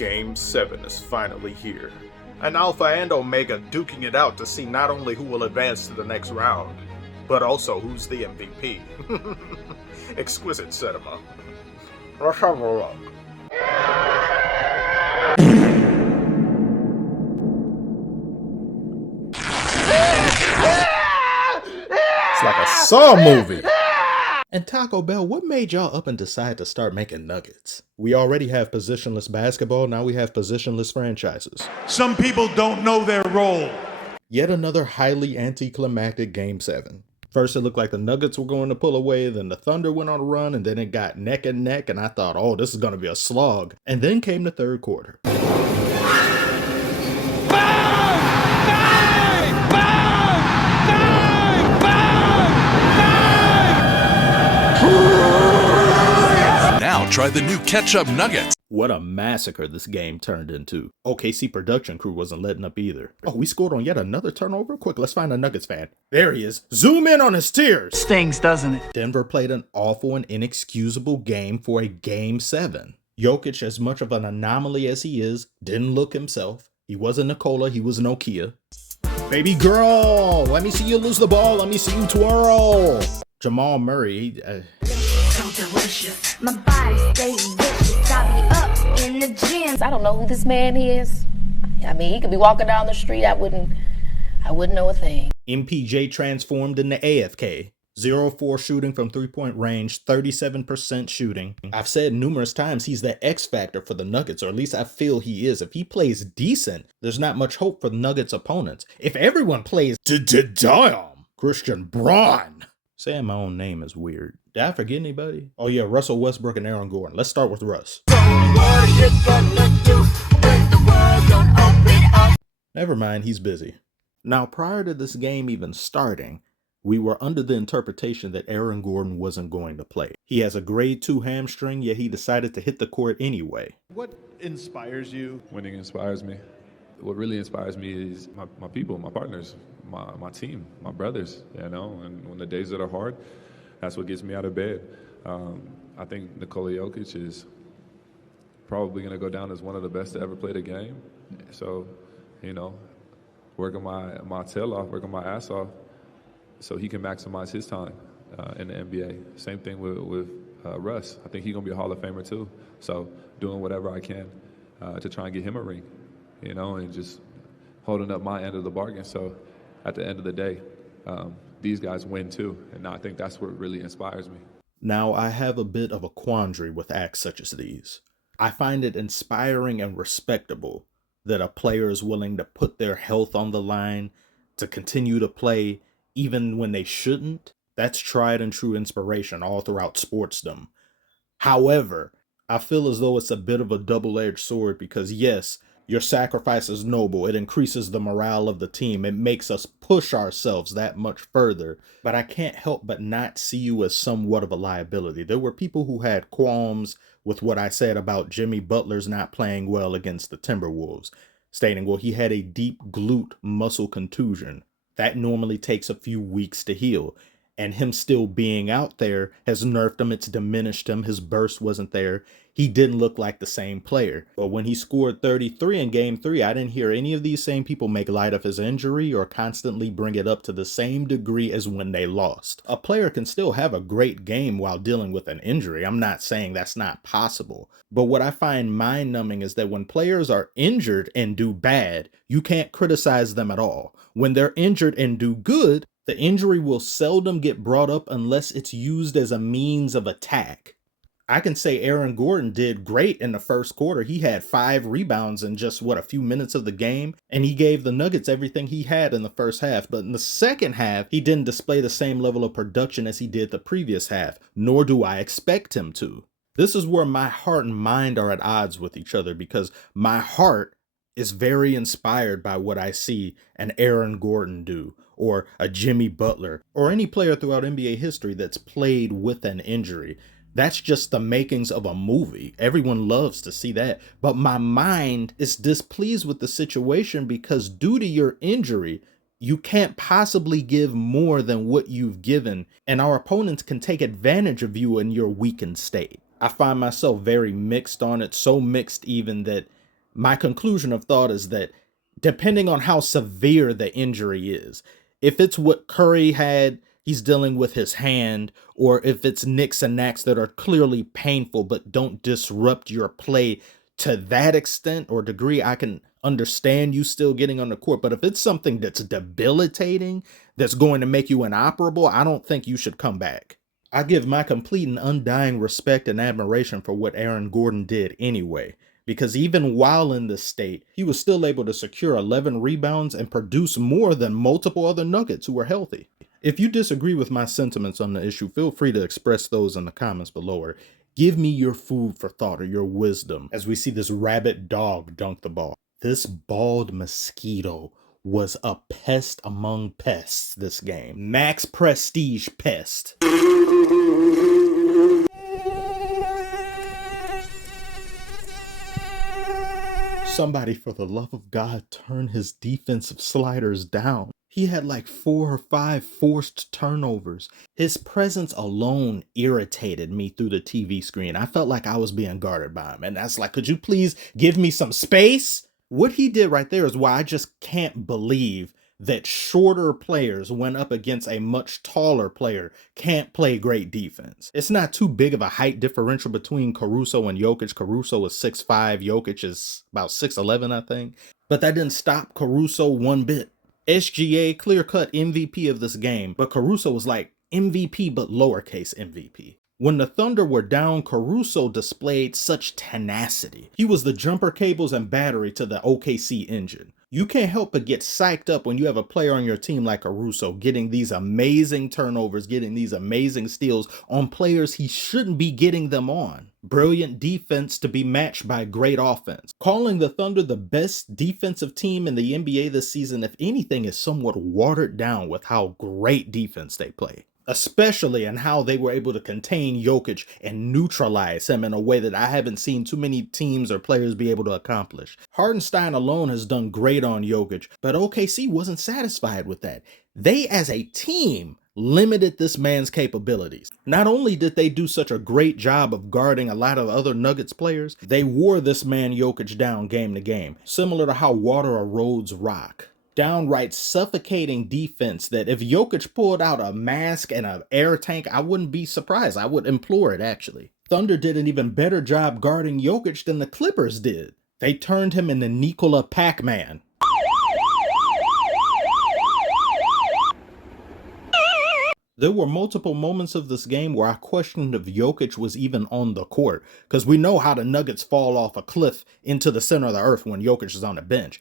Game 7 is finally here. An Alpha and Omega duking it out to see not only who will advance to the next round, but also who's the MVP. Exquisite cinema. Let's have a look. It's like a Saw movie. And Taco Bell, what made y'all up and decide to start making nuggets? We already have positionless basketball, now we have positionless franchises. Some people don't know their role. Yet another highly anticlimactic Game 7. First it looked like the Nuggets were going to pull away, then the Thunder went on a run, and then it got neck and neck, and I thought, oh, this is going to be a slog. And then came the third quarter. Now try the new ketchup nuggets. What a massacre this game turned into. OKC production crew wasn't letting up either. Oh, we scored on yet another turnover? Quick, let's find a Nuggets fan. There he is. Zoom in on his tears. Stings, doesn't it? Denver played an awful and inexcusable game for a Game 7. Jokic, as much of an anomaly as he is, didn't look himself. He wasn't Nikola, he was Nokia. Baby girl, let me see you lose the ball. Let me see you twirl. Jamal Murray, My body stays vicious. Got me up in the gym. I don't know who this man is. I mean, he could be walking down the street. I wouldn't know a thing. MPJ transformed into AFK. 0-4 shooting from three-point range, 37% shooting. I've said numerous times he's the X factor for the Nuggets, or at least I feel he is. If he plays decent, there's not much hope for the Nuggets opponents. If everyone plays damn Christian Braun. Saying my own name is weird. Did I forget anybody? Oh yeah, Russell Westbrook and Aaron Gordon. Let's start with Russ. Never mind, he's busy. Now, prior to this game even starting, we were under the interpretation that Aaron Gordon wasn't going to play. He has a grade 2 hamstring, yet he decided to hit the court anyway. What inspires you? Winning inspires me. What really inspires me is my people, my partners, my team, my brothers, you know, and when the days that are hard, that's what gets me out of bed. I think Nikola Jokic is probably going to go down as one of the best to ever play the game. So, you know, working my tail off, working my ass off, so he can maximize his time in the NBA. Same thing with Russ. I think he's going to be a Hall of Famer too. So doing whatever I can to try and get him a ring, you know, and just holding up my end of the bargain. So at the end of the day, these guys win too. And I think that's what really inspires me. Now, I have a bit of a quandary with acts such as these. I find it inspiring and respectable that a player is willing to put their health on the line to continue to play even when they shouldn't. That's tried and true inspiration all throughout sportsdom. However, I feel as though it's a bit of a double-edged sword because yes, your sacrifice is noble. It increases the morale of the team. It makes us push ourselves that much further. But I can't help but not see you as somewhat of a liability. There were people who had qualms with what I said about Jimmy Butler's not playing well against the Timberwolves, stating, well, he had a deep glute muscle contusion. That normally takes a few weeks to heal. And him still being out there has nerfed him. It's diminished him. His burst wasn't there. He didn't look like the same player. But when he scored 33 in Game 3, I didn't hear any of these same people make light of his injury or constantly bring it up to the same degree as when they lost. A player can still have a great game while dealing with an injury. I'm not saying that's not possible. But what I find mind-numbing is that when players are injured and do bad, you can't criticize them at all. When they're injured and do good, the injury will seldom get brought up unless it's used as a means of attack. I can say Aaron Gordon did great in the first quarter. He had 5 rebounds in just, a few minutes of the game, and he gave the Nuggets everything he had in the first half. But in the second half, he didn't display the same level of production as he did the previous half, nor do I expect him to. This is where my heart and mind are at odds with each other because my heart is very inspired by what I see an Aaron Gordon do, or a Jimmy Butler, or any player throughout NBA history that's played with an injury. That's just the makings of a movie. Everyone loves to see that. But my mind is displeased with the situation because due to your injury, you can't possibly give more than what you've given, and our opponents can take advantage of you in your weakened state. I find myself very mixed on it, so mixed even that My conclusion of thought is that depending on how severe the injury is, if it's what Curry had, he's dealing with his hand, or if it's nicks and knacks that are clearly painful but don't disrupt your play to that extent or degree, I can understand you still getting on the court. But if it's something that's debilitating, that's going to make you inoperable, I don't think you should come back. I give my complete and undying respect and admiration for what Aaron Gordon did anyway, because even while in this state, he was still able to secure 11 rebounds and produce more than multiple other Nuggets who were healthy. If you disagree with my sentiments on the issue, feel free to express those in the comments below, or give me your food for thought or your wisdom as we see this rabid dog dunk the ball. This bald mosquito was a pest among pests this game. Max prestige pest. Somebody, for the love of God, turn his defensive sliders down. He had like 4 or 5 forced turnovers. His presence alone irritated me through the TV screen. I felt like I was being guarded by him. And that's like, could you please give me some space? What he did right there is why I just can't believe that shorter players went up against a much taller player can't play great defense. It's not too big of a height differential between Caruso and Jokic. Caruso is 6'5", Jokic is about 6'11", I think. But that didn't stop Caruso one bit. SGA, clear-cut MVP of this game, but Caruso was like MVP but lowercase MVP. When the Thunder were down, Caruso displayed such tenacity. He was the jumper cables and battery to the OKC engine. You can't help but get psyched up when you have a player on your team like Caruso getting these amazing turnovers, getting these amazing steals on players he shouldn't be getting them on. Brilliant defense to be matched by great offense. Calling the Thunder the best defensive team in the NBA this season, if anything, is somewhat watered down with how great defense they play. Especially in how they were able to contain Jokic and neutralize him in a way that I haven't seen too many teams or players be able to accomplish. Hartenstein alone has done great on Jokic, but OKC wasn't satisfied with that. They as a team limited this man's capabilities. Not only did they do such a great job of guarding a lot of other Nuggets players, they wore this man Jokic down game to game, similar to how water erodes rock. Downright suffocating defense that if Jokic pulled out a mask and an air tank, I wouldn't be surprised. I would implore it, actually. Thunder did an even better job guarding Jokic than the Clippers did. They turned him into Nikola Pac-Man. There were multiple moments of this game where I questioned if Jokic was even on the court, because we know how the Nuggets fall off a cliff into the center of the earth when Jokic is on the bench.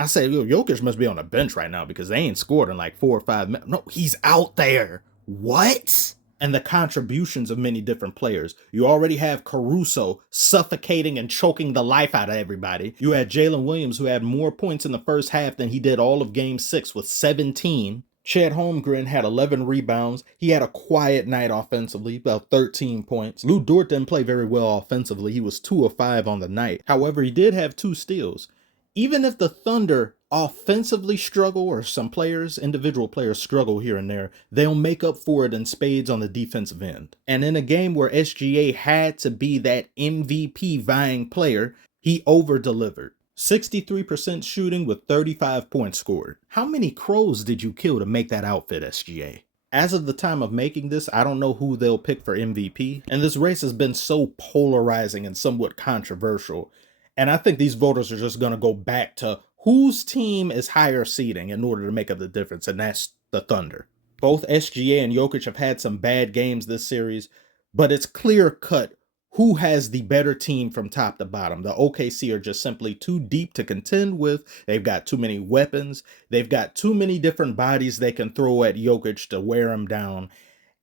I said, yo, Jokic must be on the bench right now because they ain't scored in like 4 or 5 minutes. No, he's out there. What? And the contributions of many different players. You already have Caruso suffocating and choking the life out of everybody. You had Jalen Williams, who had more points in the first half than he did all of Game 6 with 17. Chet Holmgren had 11 rebounds. He had a quiet night offensively, about 13 points. Lou Dort didn't play very well offensively. He was 2 of 5 on the night. However, he did have 2 steals. Even if the Thunder offensively struggle, or some players, individual players struggle here and there, they'll make up for it in spades on the defensive end. And in a game where SGA had to be that MVP vying player, he over-delivered. 63% shooting with 35 points scored. How many crows did you kill to make that outfit, SGA? As of the time of making this, I don't know who they'll pick for MVP. And this race has been so polarizing and somewhat controversial. And I think these voters are just going to go back to whose team is higher seeding in order to make up the difference, and that's the Thunder. Both SGA and Jokic have had some bad games this series, but it's clear cut who has the better team from top to bottom. The OKC are just simply too deep to contend with. They've got too many weapons. They've got too many different bodies they can throw at Jokic to wear him down.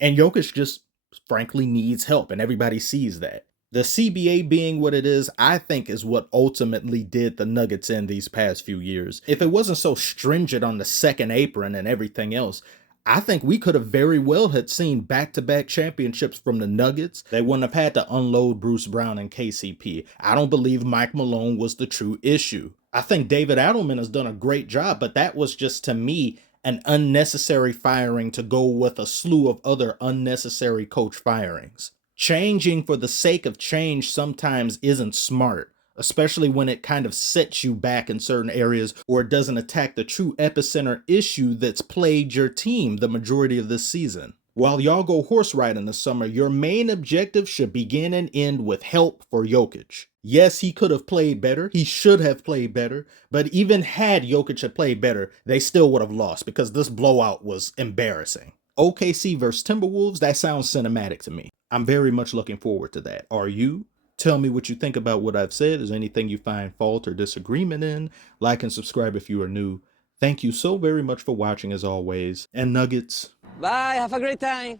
And Jokic just frankly needs help, and everybody sees that. The CBA being what it is, I think is what ultimately did the Nuggets in these past few years. If it wasn't so stringent on the second apron and everything else, I think we could have very well had seen back-to-back championships from the Nuggets. They wouldn't have had to unload Bruce Brown and KCP. I don't believe Mike Malone was the true issue. I think David Adelman has done a great job, but that was just, to me, an unnecessary firing to go with a slew of other unnecessary coach firings. Changing for the sake of change sometimes isn't smart, especially when it kind of sets you back in certain areas or it doesn't attack the true epicenter issue that's plagued your team the majority of this season. While y'all go horse riding this summer, your main objective should begin and end with help for Jokic. Yes, he could have played better. He should have played better. But even had Jokic had played better, they still would have lost because this blowout was embarrassing. OKC versus Timberwolves, that sounds cinematic to me. I'm very much looking forward to that. Are you? Tell me what you think about what I've said. Is there anything you find fault or disagreement in? Like and subscribe if you are new. Thank you so very much for watching as always. And Nuggets. Bye, have a great time.